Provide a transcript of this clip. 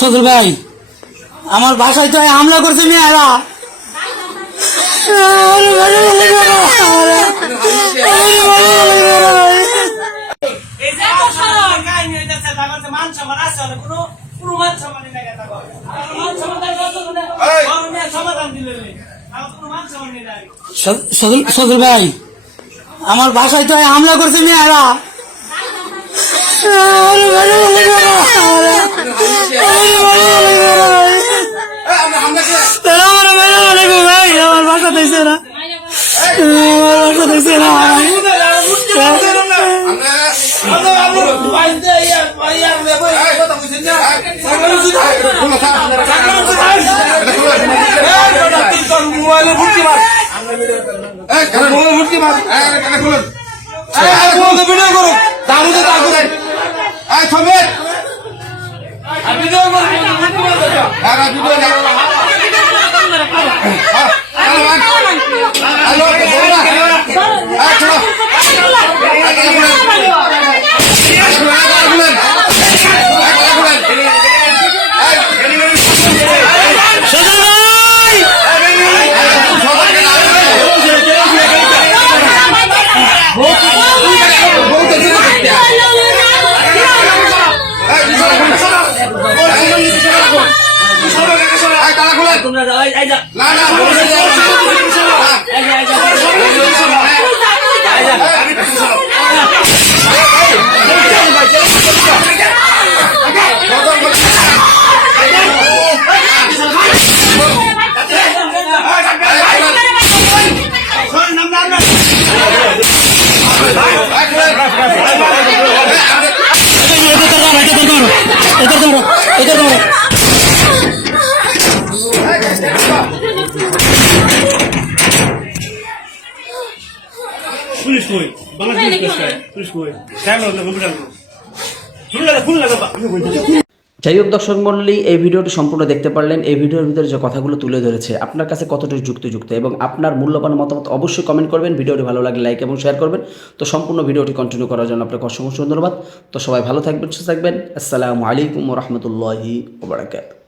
সদর ভাই, আমার বাসায় তো হামলা করছে মেয়েরা। সদর ভাই, আমার বাসায় তো হামলা করছে মেয়েরা। আমার বাসা দিয়েছে না, বাসা দিয়েছে না। পুলিশ কই বাংলাদেশ পুলিশ কই যাই হোক দর্শক মণ্ডলী, এই ভিডিওটি সম্পূর্ণ দেখতে পারলেন। এই ভিডিওর ভিতরে যে কথাগুলো তুলে ধরেছে আপনার কাছে কতটুকু যুক্তিযুক্ত এবং আপনার মূল্যবান মতামত অবশ্যই কমেন্ট করবেন। ভিডিওটি ভালো লাগলে লাইক এবং শেয়ার করবেন। তো সম্পূর্ণ ভিডিওটি কন্টিনিউ করার জন্য আপনাকে অসংখ্য ধন্যবাদ। তো সবাই ভালো থাকবেন, সুস্থ থাকবেন। আসসালামু আলাইকুম ওয়া রাহমাতুল্লাহি ওয়া বারাকাতুহু।